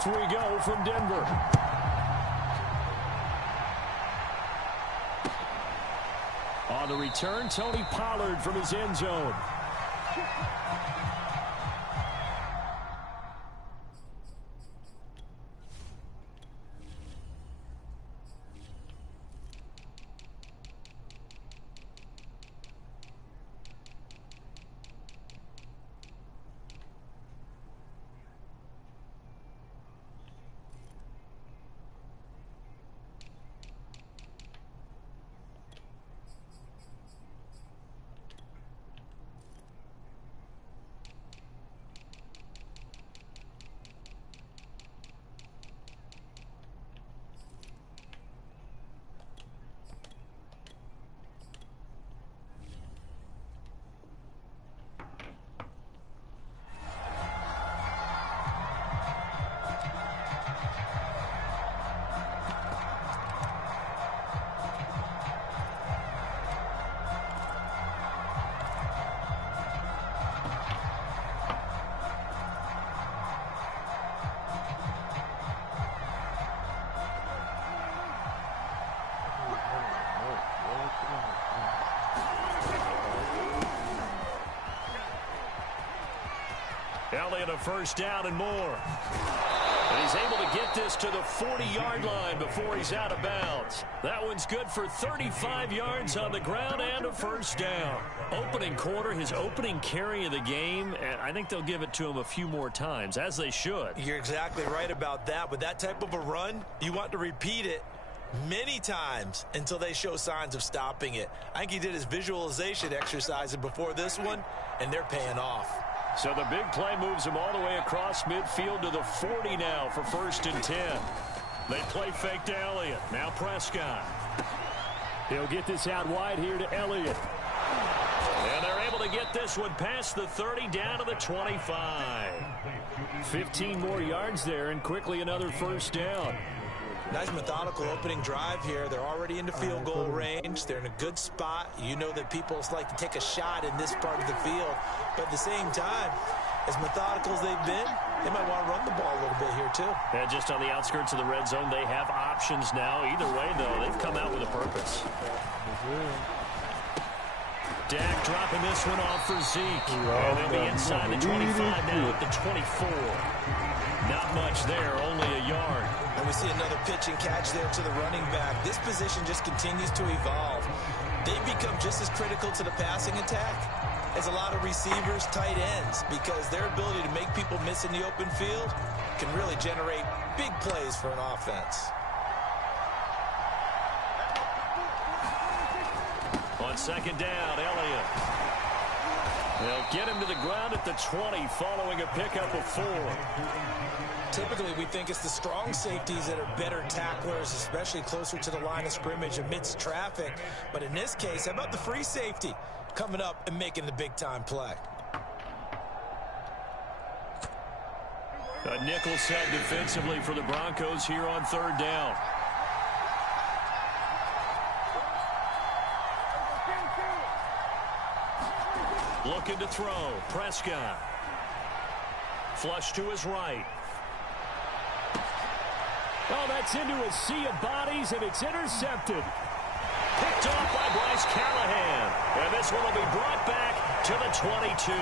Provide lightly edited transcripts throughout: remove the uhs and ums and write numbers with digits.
Off we go from Denver. On the return, Tony Pollard from his end zone. Elliott a first down and more. And he's able to get this to the 40-yard line before he's out of bounds. That one's good for 35 yards on the ground and a first down. Opening quarter, his opening carry of the game, and I think they'll give it to him a few more times, as they should. You're exactly right about that. With that type of a run, you want to repeat it many times until they show signs of stopping it. I think he did his visualization exercises before this one, and they're paying off. So the big play moves him all the way across midfield to the 40 now for 1st and 10. They play fake to Elliott. Now Prescott. He'll get this out wide here to Elliott. And they're able to get this one past the 30 down to the 25. 15 more yards there and quickly another first down. Nice methodical opening drive here. They're already into field goal range. They're in a good spot. You know that people like to take a shot in this part of the field. But at the same time, as methodical as they've been, they might want to run the ball a little bit here too. Yeah, just on the outskirts of the red zone, they have options now. Either way, though, they've come out with a purpose. Dak dropping this one off for Zeke. And they'll be inside the 25 now at the 24. Not much there, only a yard. And we see another pitch and catch there to the running back. This position just continues to evolve. They've become just as critical to the passing attack as a lot of receivers, tight ends, because their ability to make people miss in the open field can really generate big plays for an offense. On second down, Elliott. They'll get him to the ground at the 20 following a pickup of 4. Typically, we think it's the strong safeties that are better tacklers, especially closer to the line of scrimmage amidst traffic. But in this case, how about the free safety coming up and making the big-time play? A nickel set defensively for the Broncos here on 3rd down. Looking to throw. Prescott. Flush to his right. Oh, that's into a sea of bodies, and it's intercepted. Picked off by Bryce Callahan. And this one will be brought back to the 22.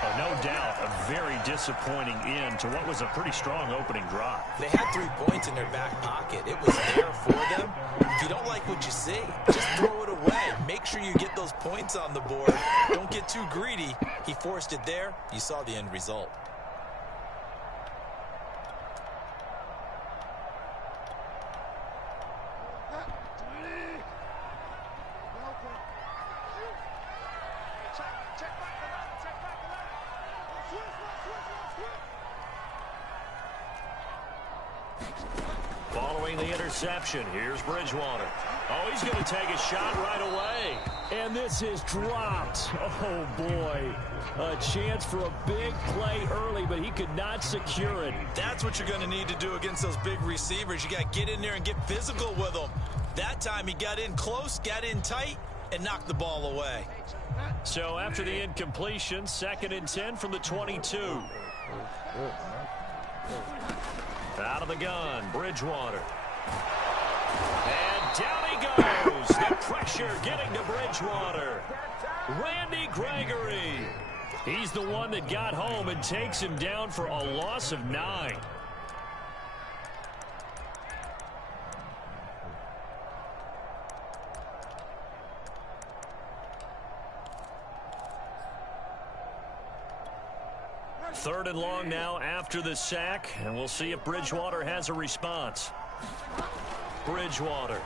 Oh, no doubt a very disappointing end to what was a pretty strong opening drive. They had 3 points in their back pocket. It was there for them. If you don't like what you see, just throw it away. Make sure you get those points on the board. Don't get too greedy. He forced it there. You saw the end result. Following the interception, here's Bridgewater. Oh, he's going to take a shot right away. And this is dropped. Oh, boy. A chance for a big play early, but he could not secure it. That's what you're going to need to do against those big receivers. You got to get in there and get physical with them. That time he got in close, got in tight, and knocked the ball away. So after the incompletion, 2nd and 10 from the 22. Out of the gun, Bridgewater. And down he goes. The pressure getting to Bridgewater. Randy Gregory. He's the one that got home and takes him down for a loss of 9. Third and long now after the sack, and we'll see if Bridgewater has a response. Bridgewater.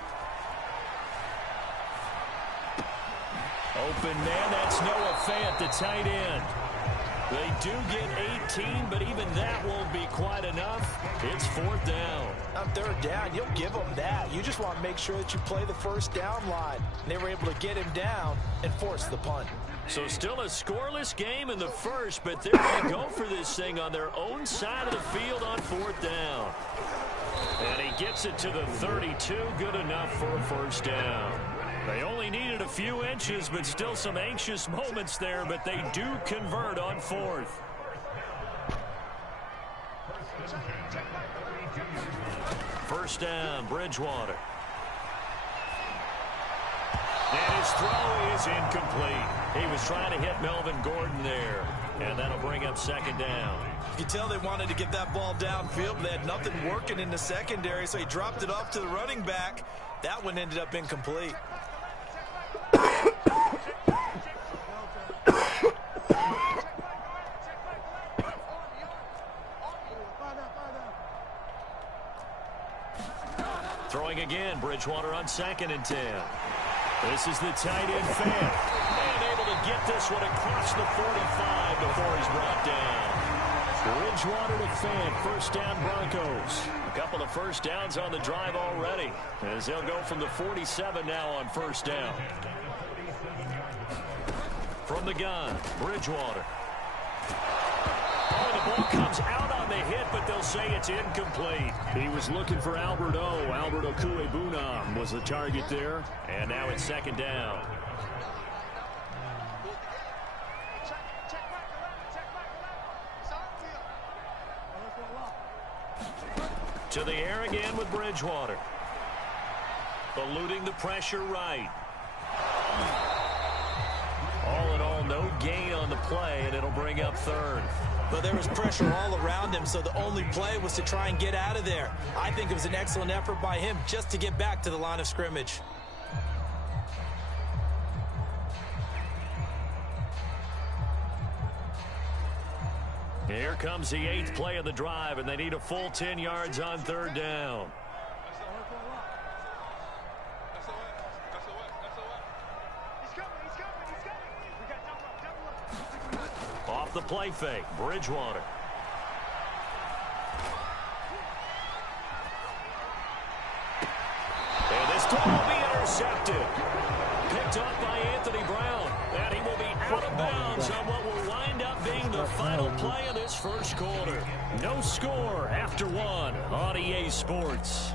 Open man, that's Noah Fant, the tight end. They do get 18, but even that won't be quite enough. It's 4th down. On 3rd down, you'll give them that. You just want to make sure that you play the first down line. And they were able to get him down and force the punt. So still a scoreless game in the first, but they're going to go for this thing on their own side of the field on 4th down. And he gets it to the 32, good enough for a first down. They only needed a few inches, but still some anxious moments there, but they do convert on 4th. First down, Bridgewater. And his throw is incomplete. He was trying to hit Melvin Gordon there, and that'll bring up 2nd down. You can tell they wanted to get that ball downfield, but they had nothing working in the secondary, so he dropped it off to the running back. That one ended up incomplete. Throwing again, Bridgewater on 2nd and 10. This is the tight end Fant. And able to get this one across the 45 before he's brought down. Bridgewater to Fant, first down Broncos. A couple of first downs on the drive already, as they'll go from the 47 now on first down. From the gun, Bridgewater. Oh, the ball comes out on the hit, but they'll say it's incomplete. He was looking for Albert O. Albert Okuebunam was the target there. And now it's 2nd down. To the air again with Bridgewater. Eluding the pressure right. All in all, no gain on the play, and it'll bring up 3rd. But there was pressure all around him, so the only play was to try and get out of there. I think it was an excellent effort by him just to get back to the line of scrimmage. Here comes the 8th play of the drive, and they need a full 10 yards on 3rd down. Off the play fake, Bridgewater. And this throw will be intercepted. Picked up by Anthony Brown. And he will be out of bounds on what will wind up being the final play of this first quarter. No score after 1 on EA Sports.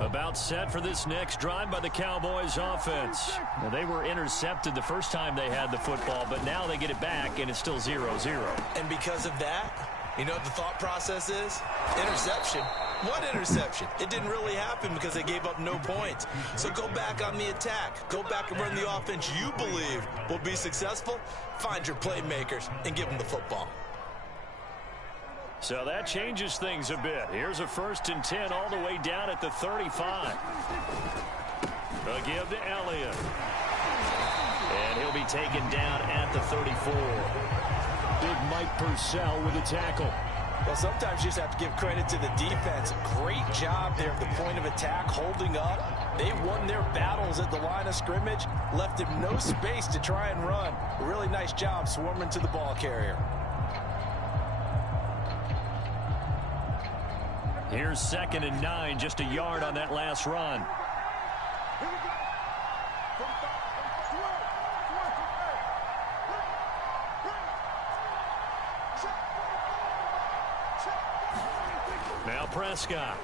About set for this next drive by the Cowboys offense. Now, they were intercepted the first time they had the football, but now they get it back, and it's still 0-0. And because of that, you know what the thought process is? Interception. What interception? It didn't really happen because they gave up no points. So go back on the attack. Go back and run the offense you believe will be successful. Find your playmakers and give them the football. So that changes things a bit. Here's a 1st and 10 all the way down at the 35. A give to Elliott. And he'll be taken down at the 34. Big Mike Purcell with a tackle. Well, sometimes you just have to give credit to the defense. Great job there at the point of attack, holding up. They won their battles at the line of scrimmage, left him no space to try and run. A really nice job swarming to the ball carrier. Here's 2nd and 9, just a yard on that last run. Now Prescott.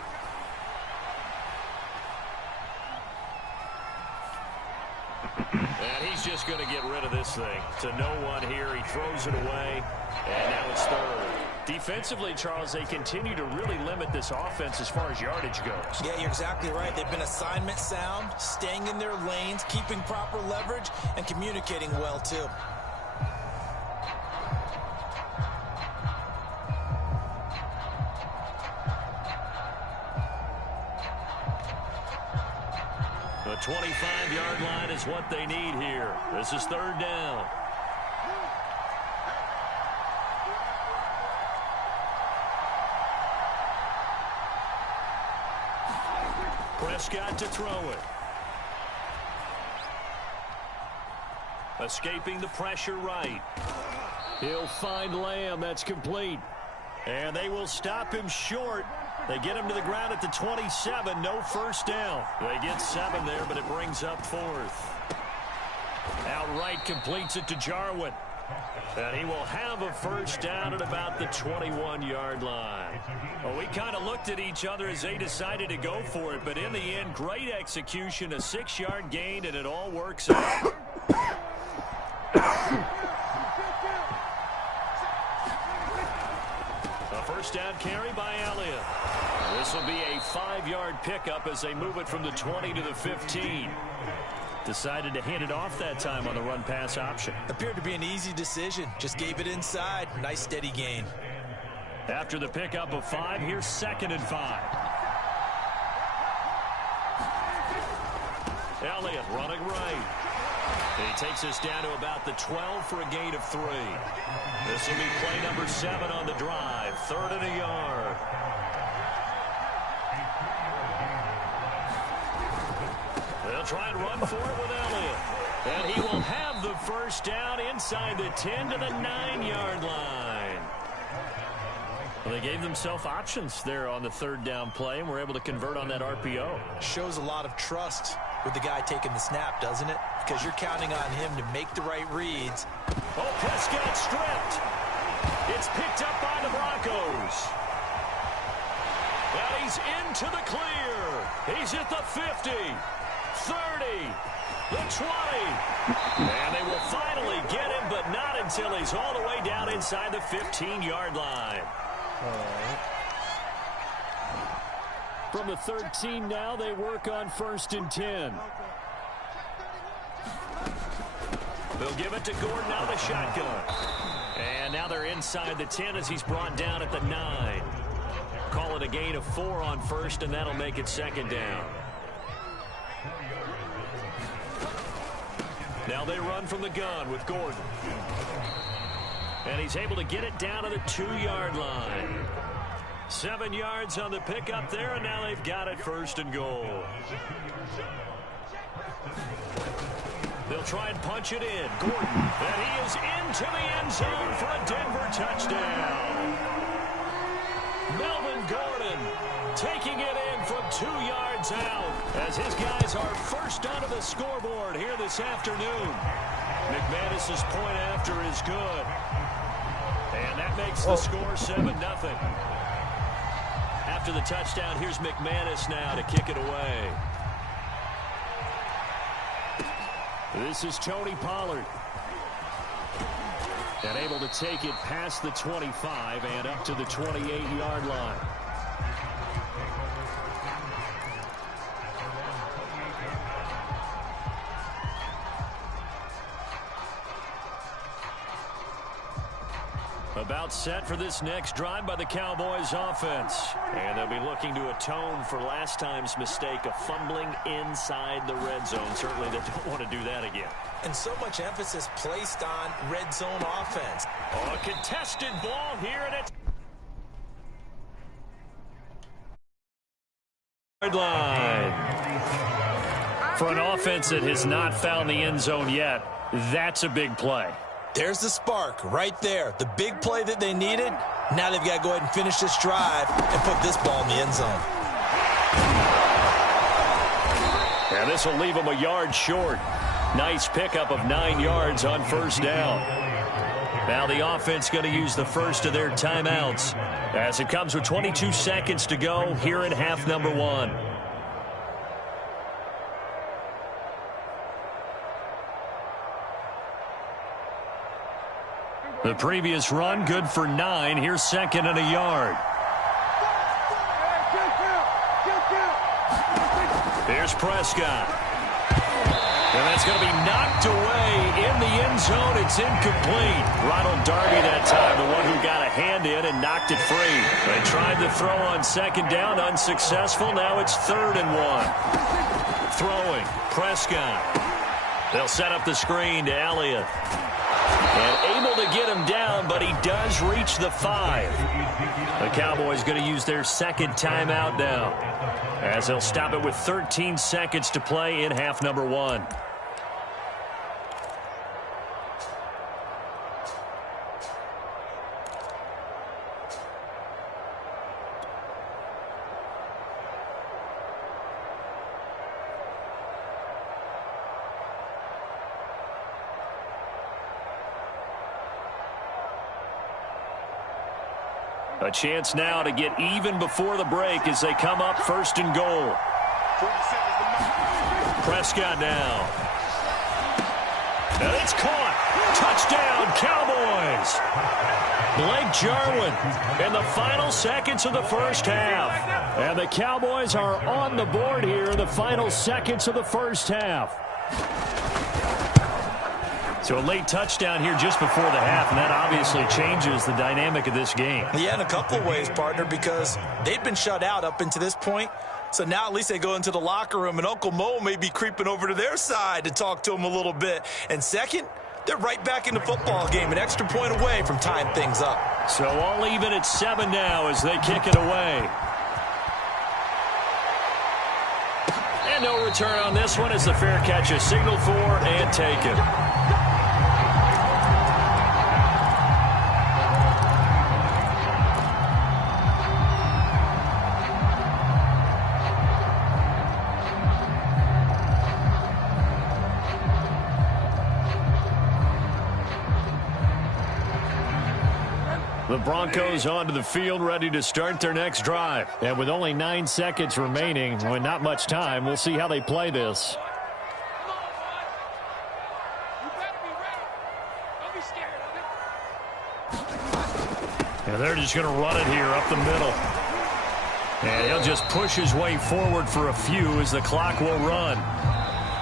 And he's just going to get rid of this thing. To no one here. He throws it away. And now it's third. Defensively, Charles, they continue to really limit this offense as far as yardage goes. Yeah, you're exactly right. They've been assignment sound, staying in their lanes, keeping proper leverage, and communicating well, too. The 25-yard line is what they need here. This is third down. Prescott to throw it. Escaping the pressure right. He'll find Lamb. That's complete. And they will stop him short. They get him to the ground at the 27. No first down. They get 7 there, but it brings up fourth. Outright completes it to Jarwin. And he will have a first down at about the 21-yard line. Well, we kind of looked at each other as they decided to go for it, but in the end, great execution, a 6-yard gain, and it all works out. A first down carry by Elliott. This will be a 5-yard pickup as they move it from the 20 to the 15. Decided to hand it off that time on the run-pass option. Appeared to be an easy decision. Just gave it inside. Nice, steady gain. After the pickup of 5, here's 2nd and 5. Elliott running right. He takes us down to about the 12 for a gain of 3. This will be play number 7 on the drive. 3rd and a yard. They'll try and run for it with Elliott. And he will have the first down inside the 10 to the 9-yard line. Well, they gave themselves options there on the 3rd down play and were able to convert on that RPO. Shows a lot of trust with the guy taking the snap, doesn't it? Because you're counting on him to make the right reads. Oh, Prescott stripped. It's picked up by the Broncos. And he's into the clear. He's at the 50. 30, the 20, and they will finally get him, but not until he's all the way down inside the 15-yard line. From the 13 now, they work on 1st and 10. They'll give it to Gordon out of the shotgun. And now they're inside the 10 as he's brought down at the 9. Call it a gain of 4 on 1st, and that'll make it 2nd down. Now they run from the gun with Gordon. And he's able to get it down to the 2-yard line. 7 yards on the pickup there, and now they've got it 1st and goal. They'll try and punch it in. Gordon, and he is into the end zone for a Denver touchdown. Melvin Gordon taking it in from 2 yards out as his guys are first onto the scoreboard here this afternoon. McManus's point after is good. And that makes the score 7-0. After the touchdown, here's McManus now to kick it away. This is Tony Pollard. And able to take it past the 25 and up to the 28-yard line. About set for this next drive by the Cowboys offense. And they'll be looking to atone for last time's mistake of fumbling inside the red zone. Certainly they don't want to do that again. And so much emphasis placed on red zone offense. Oh, a contested ball here and it's line. For an offense that has not found the end zone yet, that's a big play. There's the spark right there. The big play that they needed. Now they've got to go ahead and finish this drive and put this ball in the end zone. And this will leave them a yard short. Nice pickup of 9 yards on 1st down. Now the offense going to use the first of their timeouts as it comes with 22 seconds to go here in half number 1. The previous run, good for 9. Here's second and a yard. Here's Prescott. And that's going to be knocked away in the end zone. It's incomplete. Ronald Darby that time, the one who got a hand in and knocked it free. They tried to throw on second down, unsuccessful. Now it's 3rd and 1. Throwing, Prescott. They'll set up the screen to Elliott. And able to get him down, but he does reach the 5. The Cowboys going to use their second timeout now, as they'll stop it with 13 seconds to play in half number 1. A chance now to get even before the break as they come up 1st and goal. Prescott now. And it's caught. Touchdown, Cowboys. Blake Jarwin in the final seconds of the first half. And the Cowboys are on the board here in the final seconds of the first half. So a late touchdown here just before the half, and that obviously changes the dynamic of this game. Yeah, in a couple of ways, partner, because they've been shut out up until this point. So now at least they go into the locker room, and Uncle Mo may be creeping over to their side to talk to them a little bit. And second, they're right back in the football game, an extra point away from tying things up. So all even at 7 now as they kick it away. And no return on this one as the fair catch is signaled for and taken. The Broncos onto the field, ready to start their next drive. And with only 9 seconds remaining, with not much time, we'll see how they play this. And they're just going to run it here up the middle. And he'll just push his way forward for a few as the clock will run.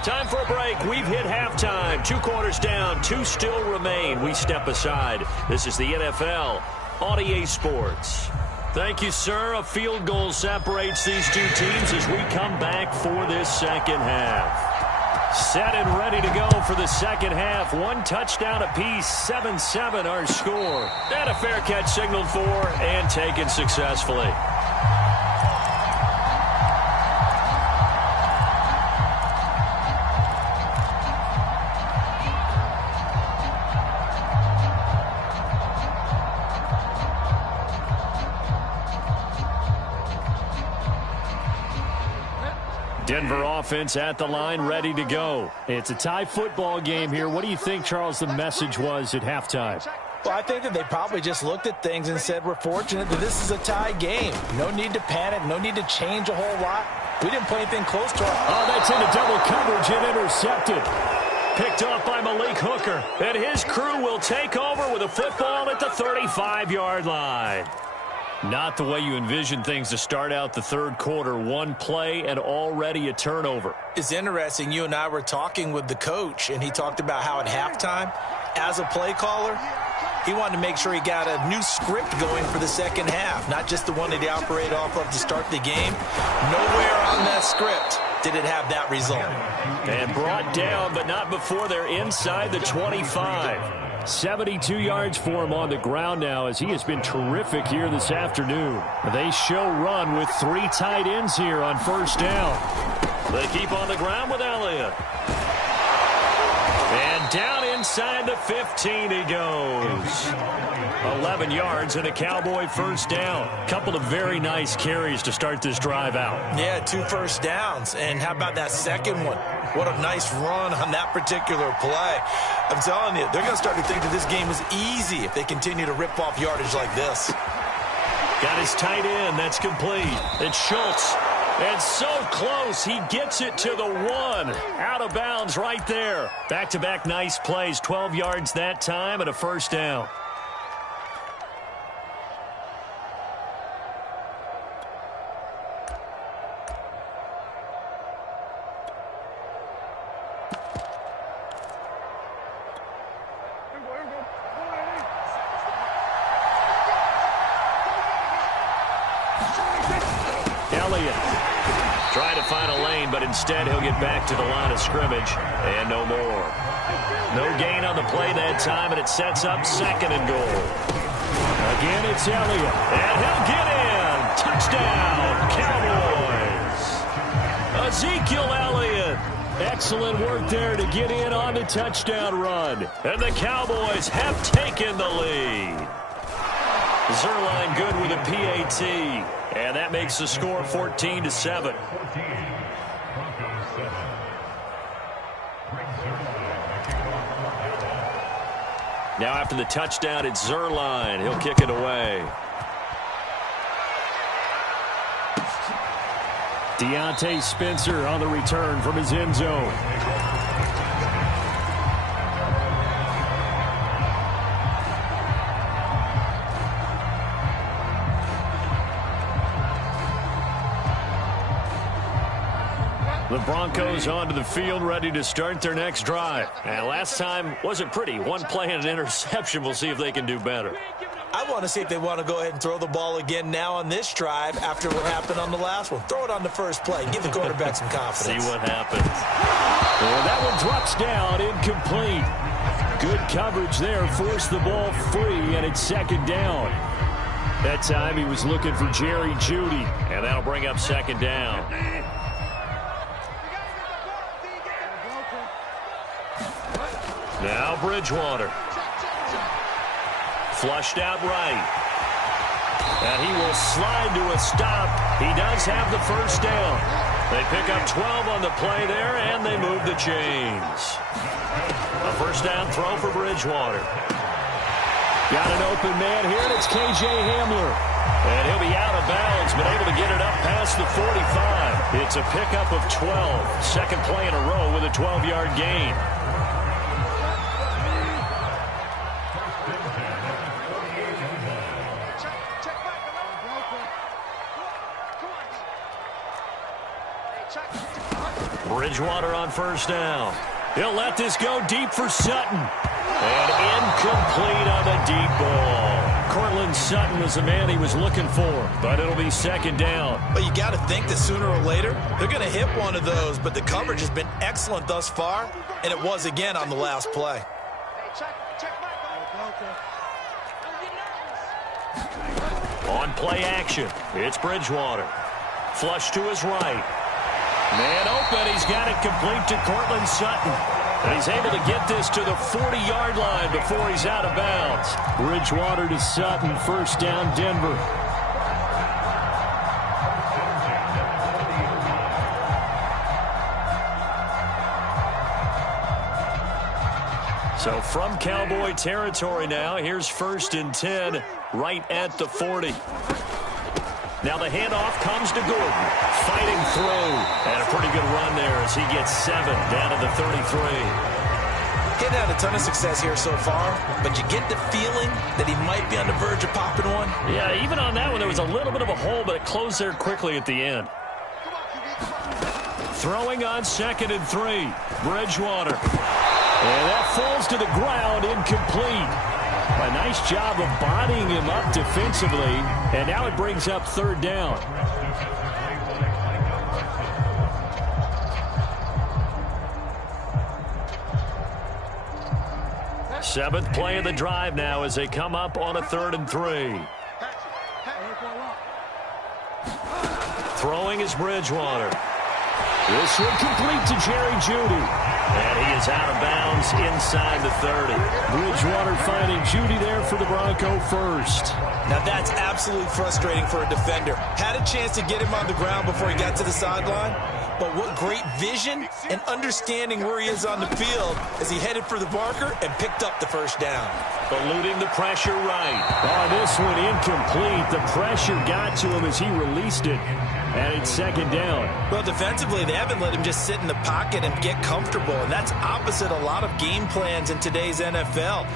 Time for a break. We've hit halftime. 2 quarters down. 2 still remain. We step aside. This is the NFL on EA Sports. Thank you, sir. A field goal separates these two teams as we come back for this second half. Set and ready to go for the second half. 1 touchdown apiece. 7-7 our score. And a fair catch signaled for and taken successfully. Denver offense at the line, ready to go. It's a tie football game here. What do you think, Charles, the message was at halftime? Well, I think that they probably just looked at things and said, we're fortunate that this is a tie game. No need to panic. No need to change a whole lot. We didn't play anything close to our... Oh, that's into double coverage and intercepted. Picked off by Malik Hooker. And his crew will take over with a football at the 35-yard line. Not the way you envision things to start out the third quarter. 1 play and already a turnover. It's interesting. You and I were talking with the coach, and he talked about how at halftime, as a play caller, he wanted to make sure he got a new script going for the second half, not just the one that he operated off of to start the game. Nowhere on that script did it have that result. And brought down, but not before they're inside the 25. 72 yards for him on the ground now as he has been terrific here this afternoon. They show run with 3 tight ends here on first down. They keep on the ground with Elliott. And down inside the 15 he goes. 11 yards and a Cowboy first down. Couple of very nice carries to start this drive out. Yeah, 2 first downs. And how about that second one? What a nice run on that particular play. I'm telling you, they're going to start to think that this game is easy if they continue to rip off yardage like this. Got his tight end. That's complete. It's Schultz. And so close. He gets it to the 1. Out of bounds right there. Back-to-back nice plays. 12 yards that time and a first down. Elliott. Trying to find a lane, but instead he'll get back to the line of scrimmage, and no more. No gain on the play that time, and it sets up 2nd and goal. Again, it's Elliott, and he'll get in. Touchdown, Cowboys. Ezekiel Elliott. Excellent work there to get in on the touchdown run. And the Cowboys have taken the lead. Zerline good with a PAT. And that makes the score 14-7. Now after the touchdown, it's Zerline. He'll kick it away. Deontay Spencer on the return from his end zone. The Broncos onto the field, ready to start their next drive. And last time wasn't pretty. One play and an interception. We'll see if they can do better. I want to see if they want to go ahead and throw the ball again now on this drive after what happened on the last one. Throw it on the first play. Give the quarterback some confidence. See what happens. Well, that one drops down, incomplete. Good coverage there. Forced the ball free, and it's 2nd down. That time he was looking for Jerry Jeudy, and that'll bring up 2nd down. Now Bridgewater. Flushed out right. And he will slide to a stop. He does have the first down. They pick up 12 on the play there, and they move the chains. A first down throw for Bridgewater. Got an open man here, and it's K.J. Hamler. And he'll be out of bounds, but able to get it up past the 45. It's a pickup of 12. Second play in a row with a 12-yard gain. Bridgewater on first down. He'll let this go deep for Sutton. And incomplete on the deep ball. Cortland Sutton was the man he was looking for, but it'll be 2nd down. But you got to think that sooner or later, they're going to hit one of those, but the coverage has been excellent thus far, and it was again on the last play. On play action, it's Bridgewater. Flush to his right. Man open, he's got it complete to Cortland Sutton. And he's able to get this to the 40-yard line before he's out of bounds. Bridgewater to Sutton, first down Denver. So from Cowboy territory now, here's 1st and 10 right at the 40. Now the handoff comes to Gordon. Fighting through. And a pretty good run there as he gets 7 down to the 33. Getting had a ton of success here so far, but you get the feeling that he might be on the verge of popping one. Yeah, even on that one, there was a little bit of a hole, but it closed there quickly at the end. Throwing on 2nd and 3. Bridgewater. And that falls to the ground, incomplete. A nice job of bodying him up defensively, and now it brings up 3rd down. Seventh play of the drive now as they come up on a 3rd and 3. Throwing is Bridgewater. This one complete to Jerry Jeudy. And he is out of bounds inside the 30. Bridgewater finding Jeudy there for the Bronco first. Now that's absolutely frustrating for a defender. Had a chance to get him on the ground before he got to the sideline. But what great vision and understanding where he is on the field as he headed for the marker and picked up the first down. Eluding the pressure right. Oh, this one incomplete. The pressure got to him as he released it. And it's 2nd down. Well, defensively, they haven't let him just sit in the pocket and get comfortable. And that's opposite a lot of game plans in today's NFL.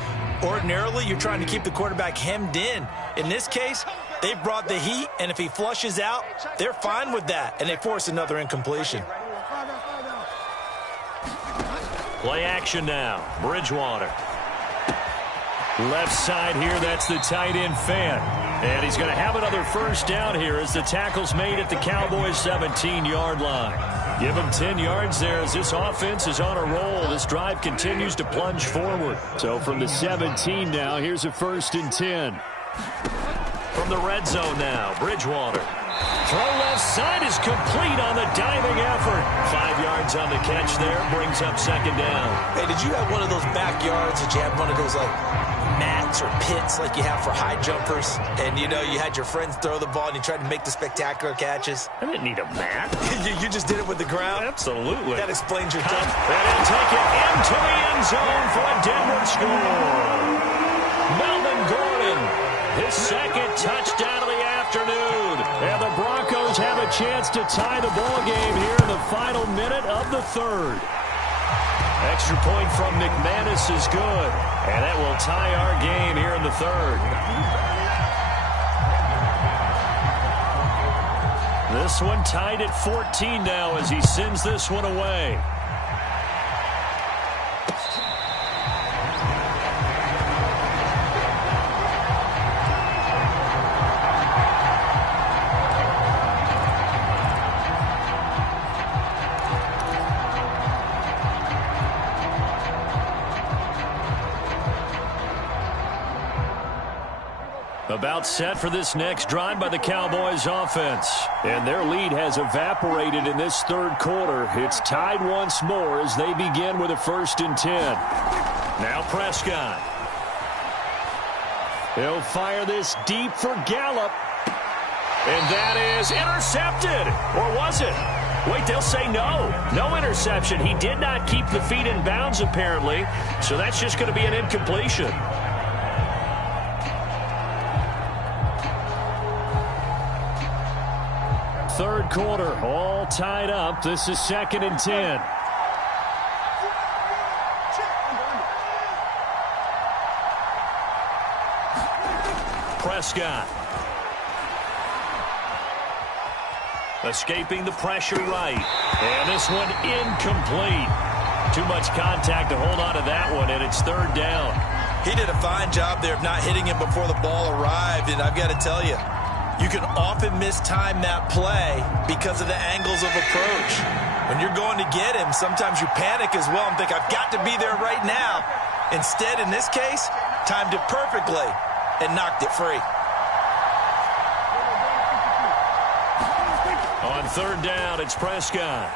Ordinarily, you're trying to keep the quarterback hemmed in. In this case, they brought the heat, and if he flushes out, they're fine with that, and they force another incompletion. Play action now. Bridgewater. Left side here, that's the tight end Fan. And he's going to have another first down here as the tackle's made at the Cowboys' 17-yard line. Give him 10 yards there as this offense is on a roll. This drive continues to plunge forward. So from the 17 now, here's a 1st and 10. From the red zone now, Bridgewater. Throw left side is complete on the diving effort. 5 yards on the catch there, brings up 2nd down. Hey, did you have one of those backyards that you had one of those like mats or pits like you have for high jumpers? And you know, you had your friends throw the ball and you tried to make the spectacular catches? I didn't need a mat. you just did it with the ground? Absolutely. That explains your time. And he'll take it into the end zone for a Denver score. Melvin Gordon, his 2nd touchdown of the afternoon. And the Broncos have a chance to tie the ball game here in the final minute of the 3rd. Extra point from McManus is good. And that will tie our game here in the 3rd. This one tied at 14 now as he sends this one away. About set for this next drive by the Cowboys offense. And their lead has evaporated in this 3rd quarter. It's tied once more as they begin with a 1st and 10. Now Prescott. He'll fire this deep for Gallup. And that is intercepted. Or was it? Wait, they'll say no. No interception. He did not keep the feet in bounds apparently. So that's just going to be an incompletion. 3rd quarter, all tied up. This is 2nd and 10. Prescott. Escaping the pressure right. And this one incomplete. Too much contact to hold on to that one, and it's 3rd down. He did a fine job there of not hitting him before the ball arrived, and I've got to tell you, you can often mistime that play because of the angles of approach. When you're going to get him, sometimes you panic as well and think, I've got to be there right now. Instead, in this case, timed it perfectly and knocked it free. On 3rd down, it's Prescott.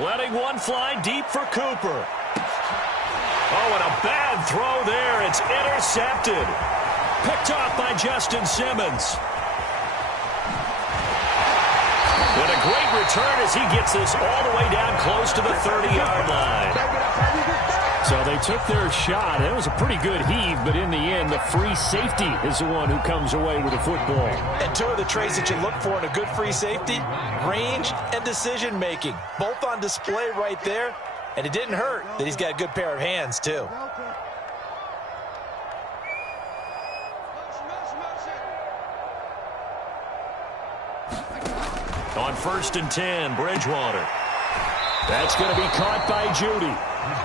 Letting one fly deep for Cooper. Oh, and a bad throw there. It's intercepted. Picked off by Justin Simmons. And a great return as he gets this all the way down close to the 30-yard line. So they took their shot. It was a pretty good heave, but in the end, the free safety is the one who comes away with the football. And 2 of the traits that you look for in a good free safety, range and decision-making. Both on display right there. And it didn't hurt that he's got a good pair of hands, too. On 1st and 10, Bridgewater. That's going to be caught by Judy.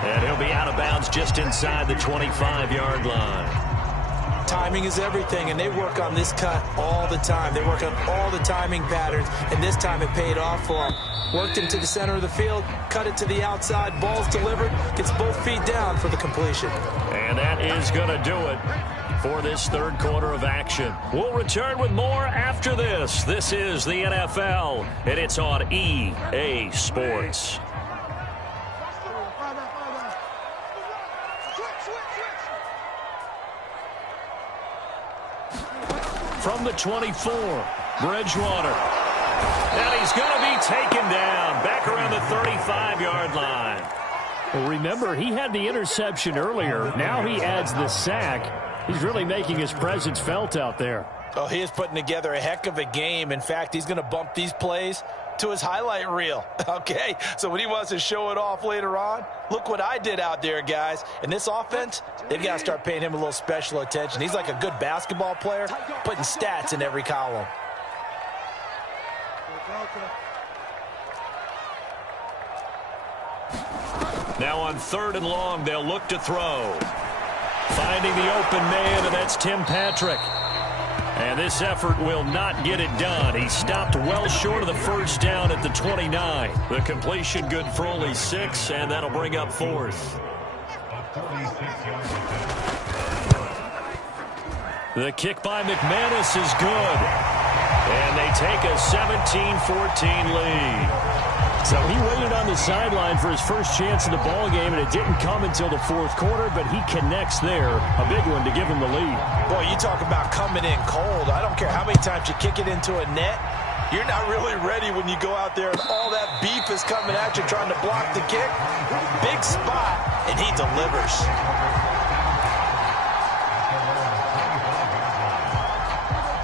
And he'll be out of bounds just inside the 25-yard line. Timing is everything, and they work on this cut all the time. They work on all the timing patterns, and this time it paid off for them. Worked him to the center of the field, cut it to the outside, ball's delivered, gets both feet down for the completion. And that is going to do it for this 3rd quarter of action. We'll return with more after this. This is the NFL, and it's on EA Sports. From the 24, Bridgewater. And he's going to be taken down back around the 35-yard line. Well, remember, he had the interception earlier. Now he adds the sack. He's really making his presence felt out there. Oh, he is putting together a heck of a game. In fact, he's going to bump these plays to his highlight reel. Okay, so when he wants to show it off later on, look what I did out there, guys. And this offense, they've got to start paying him a little special attention. He's like a good basketball player, putting stats in every column. Now on 3rd and long, they'll look to throw. Finding the open man, and that's Tim Patrick. And this effort will not get it done. He stopped well short of the first down at the 29. The completion good for only 6, and that'll bring up 4th. The kick by McManus is good. And they take a 17-14 lead. So he waited on the sideline for his first chance in the ball game, and it didn't come until the 4th quarter, but he connects there. A big one to give him the lead. Boy, you talk about coming in cold. I don't care how many times you kick it into a net. You're not really ready when you go out there and all that beef is coming at you trying to block the kick. Big spot, and he delivers.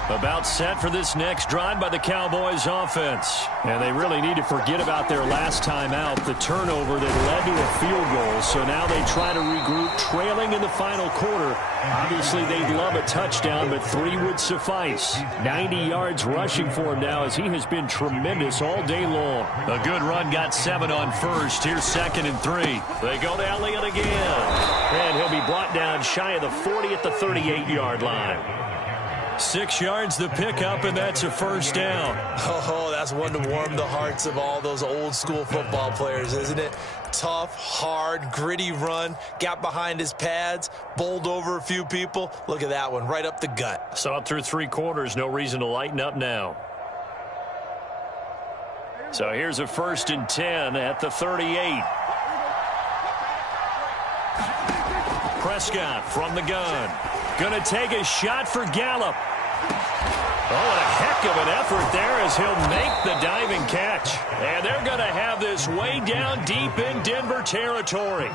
About set for this next drive by the Cowboys offense. And they really need to forget about their last time out, the turnover that led to a field goal. So now they try to regroup, trailing in the final quarter. Obviously, they'd love a touchdown, but 3 would suffice. 90 yards rushing for him now as he has been tremendous all day long. A good run got 7 on first. Here's 2nd and 3. They go to Elliott again. And he'll be brought down shy of the 40 at the 38-yard line. 6 yards the pickup, and that's a first down. Oh, that's one to warm the hearts of all those old-school football players, isn't it? Tough, hard, gritty run, got behind his pads, bowled over a few people. Look at that one, right up the gut. Saw it through 3 quarters, no reason to lighten up now. So here's a 1st and 10 at the 38. Prescott from the gun. Going to take a shot for Gallup. Oh, and a heck of an effort there as he'll make the diving catch. And they're going to have this way down deep in Denver territory.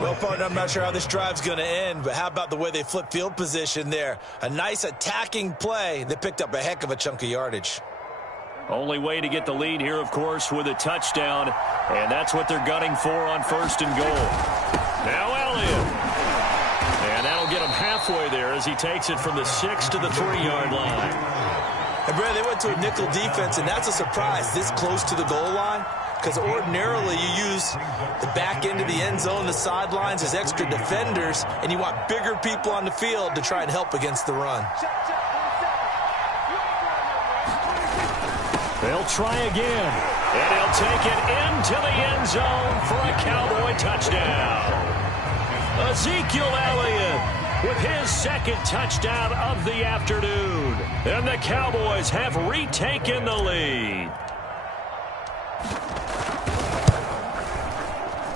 Well, partner, I'm not sure how this drive's going to end, but how about the way they flip field position there? A nice attacking play. They picked up a heck of a chunk of yardage. Only way to get the lead here, of course, with a touchdown. And that's what they're gunning for on 1st and goal. Now Elliott. And that'll get him halfway there as he takes it from the 6 to the 3-yard line. And, Brad, they went to a nickel defense, and that's a surprise this close to the goal line, because ordinarily you use the back end of the end zone, the sidelines as extra defenders, and you want bigger people on the field to try and help against the run. They'll try again, and he'll take it into the end zone for a Cowboy touchdown. Ezekiel Elliott with his 2nd touchdown of the afternoon. And the Cowboys have retaken the lead.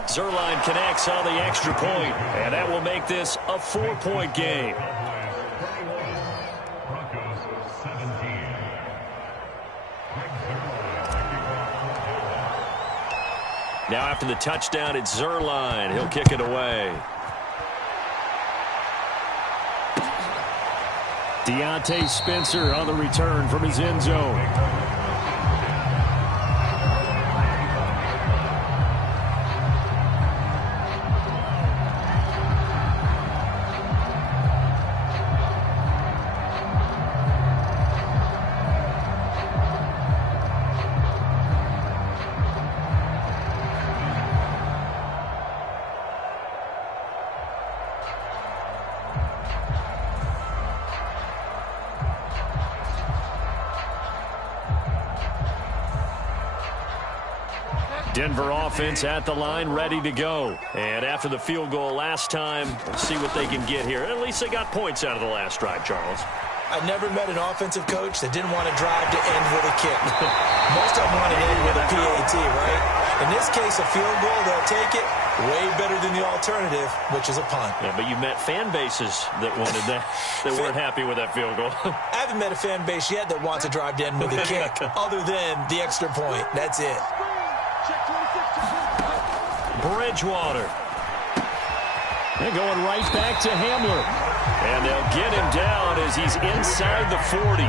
Zerline connects on the extra point, and that will make this a 4-point game. Now after the touchdown, it's Zerline. He'll kick it away. Deontay Spencer on the return from his end zone. Denver offense at the line, ready to go. And after the field goal last time, we'll see what they can get here. At least they got points out of the last drive, Charles. I've never met an offensive coach that didn't want to drive to end with a kick. Most of them want to end with a PAT, right? In this case, a field goal, they'll take it. Way better than the alternative, which is a punt. Yeah, but you met fan bases that wanted that, that weren't happy with that field goal. I haven't met a fan base yet that wants to drive to end with a kick, other than the extra point. That's it. Bridgewater. They're going right back to Hamler. And they'll get him down as he's inside the 40.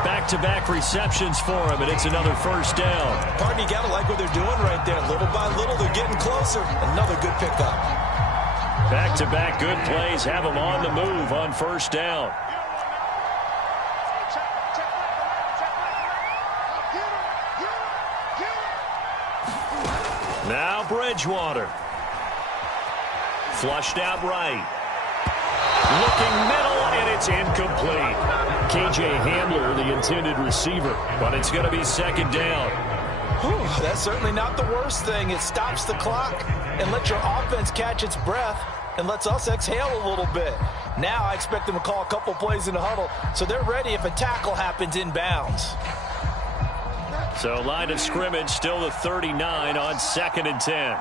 Back-to-back receptions for him, and it's another first down. Pardon, you got to like what they're doing right there. Little by little, they're getting closer. Another good pickup. Back-to-back good plays have him on the move on first down. Now Bridgewater. Flushed out right. Looking middle, and it's incomplete. K.J. Hamler, the intended receiver, but it's going to be second down. Whew, that's certainly not the worst thing. It stops the clock and lets your offense catch its breath and lets us exhale a little bit. Now I expect them to call a couple plays in the huddle so they're ready if a tackle happens inbounds. So line of scrimmage still the 39 on 2nd and 10.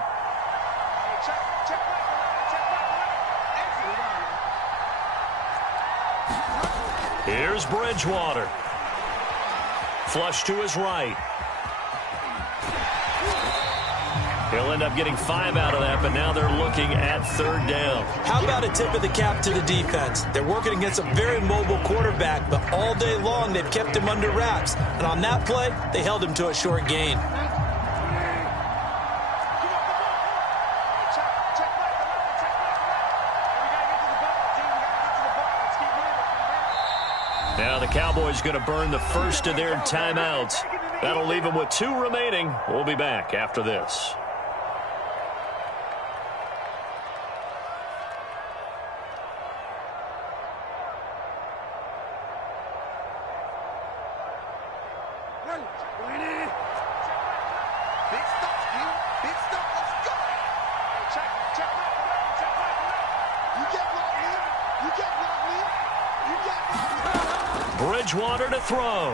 Here's Bridgewater. Flush to his right. He'll end up getting 5 out of that, but now they're looking at 3rd down. How about a tip of the cap to the defense? They're working against a very mobile quarterback, but all day long they've kept him under wraps. And on that play, they held him to a short gain. Now the Cowboys going to burn the first of their timeouts. That'll leave them with 2 remaining. We'll be back after this. Bridgewater to throw.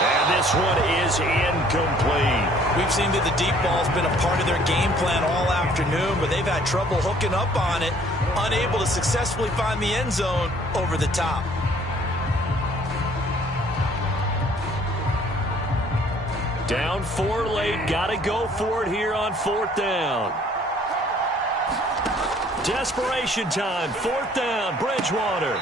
And this one is incomplete. We've seen that the deep ball's been a part of their game plan all afternoon, but they've had trouble hooking up on it, unable to successfully find the end zone over the top. Down 4 late. Got to go for it here on 4th down. Desperation time. 4th down. Bridgewater.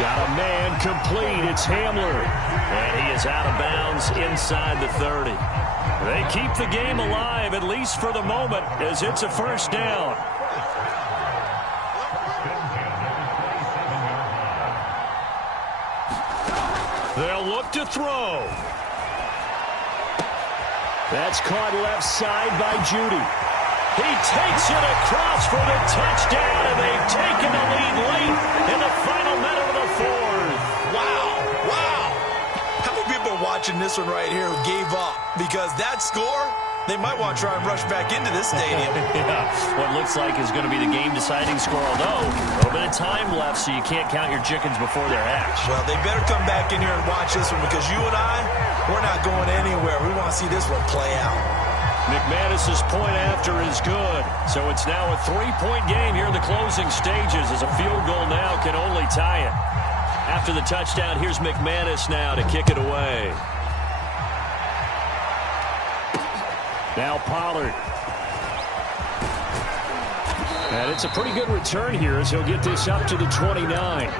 Got a man complete. It's Hamler. And he is out of bounds inside the 30. They keep the game alive, at least for the moment, as it's a 1st down. They'll look to throw. That's caught left side by Judy. He takes it across for the touchdown, and they've taken the lead late in the final minute of the 4th. Wow. How many people are watching this one right here who gave up? Because that score, they might want to try and rush back into this stadium. Yeah, what looks like is going to be the game-deciding score, although a little bit of time left, so you can't count your chickens before they're hatched. Well, they better come back in here and watch this one, because you and I, we're not going anywhere. We want to see this one play out. McManus's point after is good, so it's now a 3-point game here in the closing stages, as a field goal now can only tie it. After the touchdown, here's McManus now to kick it away. Now Pollard. And it's a pretty good return here as he'll get this up to the 29.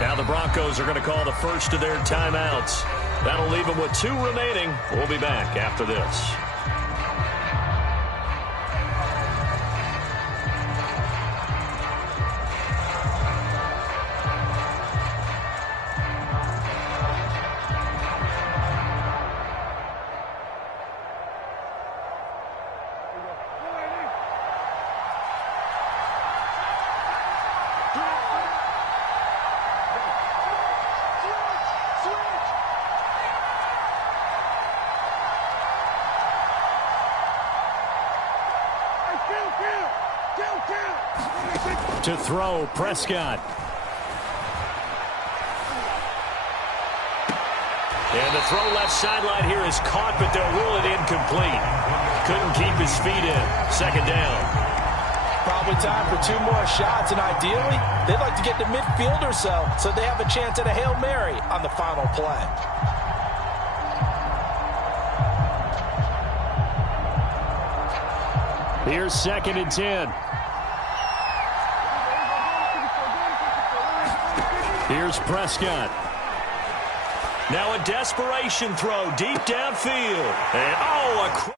Now the Broncos are going to call the first of their timeouts. That'll leave them with 2 remaining. We'll be back after this. To throw, Prescott. And the throw left sideline here is caught, but they'll rule it incomplete. Couldn't keep his feet in. 2nd down. Probably time for 2 more shots, and ideally, they'd like to get to midfield or so they have a chance at a Hail Mary on the final play. Here's 2nd and 10. Here's Prescott. Now a desperation throw deep downfield. And,